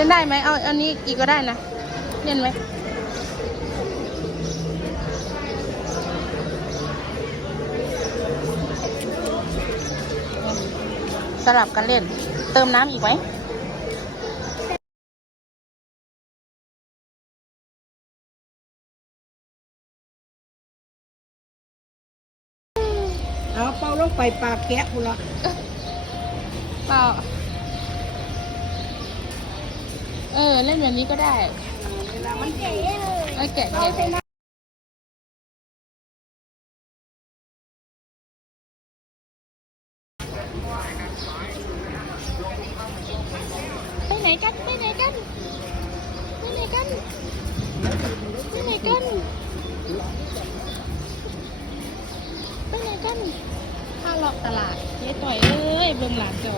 ล่นได้ไหมเอาอันนี้อีกก็ได้นะเล่นไหมสลับกันเล่นเติมน้ำอีกไหมเอาเป่าลงไปปากแกะพุ่นละเปล่าเล่นแบบนี้ก็ได้เวลามันแกะแกะไปไหนกันไปไหนกันไปไหนกันไปไหนกันไปไหนกันข้าหลอกตลาดยายต่อยเอ้ยเบิ่งหลานเจ้า